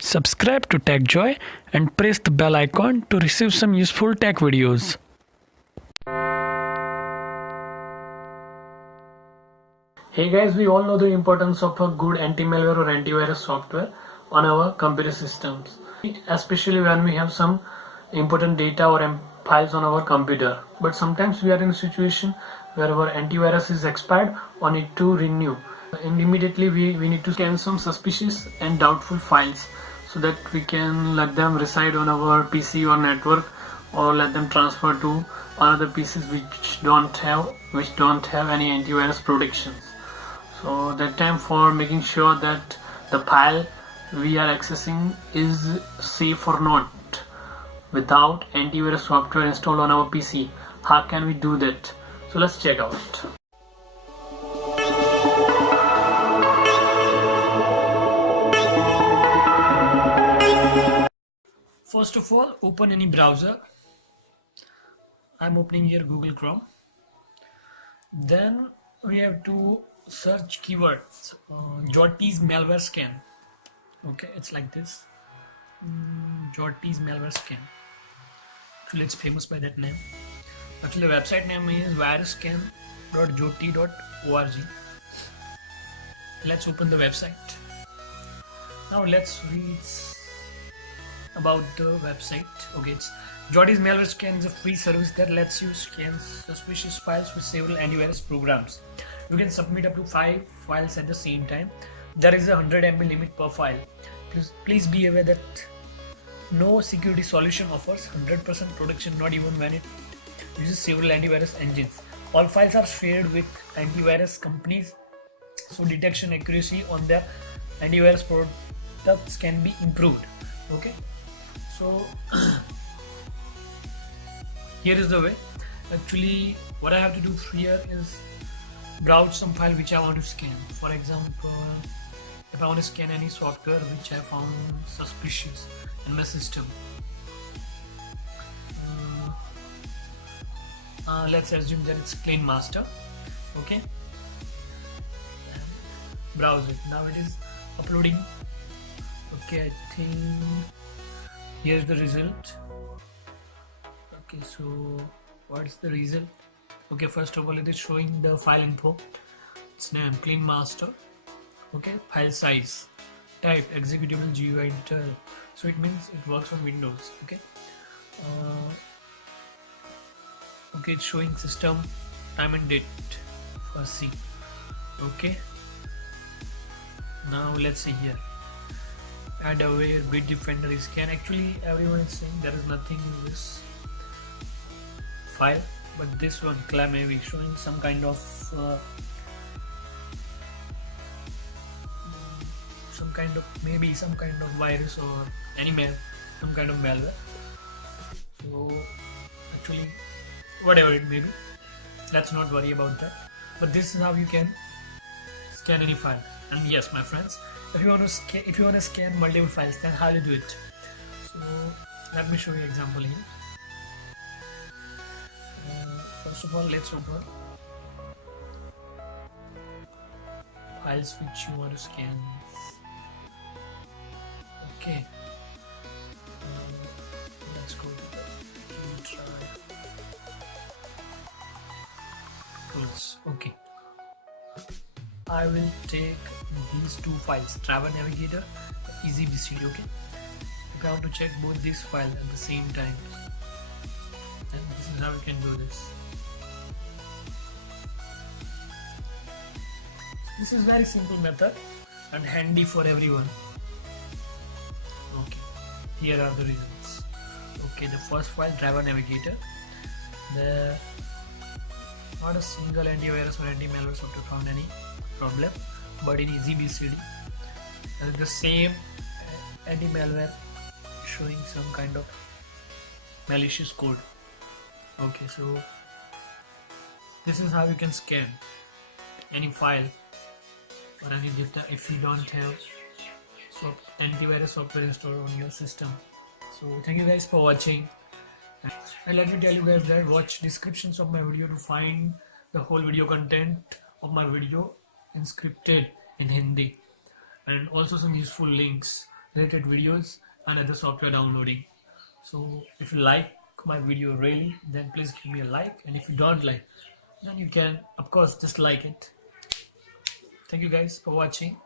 Subscribe to TechJoy and press the bell icon to receive some useful tech videos. Hey guys, we all know the importance of a good anti-malware or antivirus software on our computer systems, especially when we have some important data or files on our computer. But sometimes we are in a situation where our antivirus is expired or need to renew. And immediately we need to scan some suspicious and doubtful files so that we can let them reside on our PC or network, or let them transfer to other PCs which don't have any antivirus protections. So that time, for making sure that the file we are accessing is safe or not without antivirus software installed on our PC, how can we do that? So let's check out. First of all, open any browser. I'm opening here Google Chrome. Then we have to search keywords. Jotty's malware scan. Okay, it's like this. Jotty's malware scan. Actually, it's famous by that name. Actually, the website name is virusscan.jotty.org. Let's open the website. Now let's read about the website. Okay, it's Jotty's malware scan is a free service that lets you scan suspicious files with several antivirus programs. You can submit up to 5 files at the same time. There is a 100 MB limit per file. Please be aware that no security solution offers 100% protection, not even when it uses several antivirus engines. All files are shared with antivirus companies, so detection accuracy on their antivirus products can be improved. Okay, so here is the way. Actually, what I have to do here is browse some file which I want to scan. For example, if I want to scan any software which I found suspicious in my system, let's assume that it's Clean Master. Okay, and browse it. Now it is uploading. Okay, I think here's the result. Okay, so what's the result? Okay, first of all, it is showing the file info. Its name Clean Master. Okay, file size, type executable GUI internal. So it means it works on Windows. Okay. Okay, it's showing system, time and date for C. Okay. Now let's see here. Add aware Bitdefender is scan. Actually, everyone is saying there is nothing in this file, but this one claim may be showing some kind of virus or some kind of malware. So actually, whatever it may be, let's not worry about that. But this is how you can scan any file. And yes, my friends, if you want to scan multiple files, then how you do it? So let me show you an example here. First of all, let's open files which you want to scan. Okay, let's go to the tools. Okay, I will take these two files, Travel Navigator, Easy BCD. Okay, if I want to check both these files at the same time, then this is how you can do this. This is very simple method and handy for everyone. Okay, here are the results. Okay, the first file, Driver Navigator, not a single antivirus or anti-malware software found any problem, but in Easy BCD there is the same anti-malware showing some kind of malicious code. Okay, so this is how you can scan any file or any data if you don't have antivirus software installed on your system. So thank you guys for watching, and let me tell you guys that watch descriptions of my video to find the whole video content of my video inscripted in Hindi, and also some useful links related videos and other software downloading. So if you like my video really, then please give me a like, and if you don't like, then you can of course dislike it. Thank you guys for watching.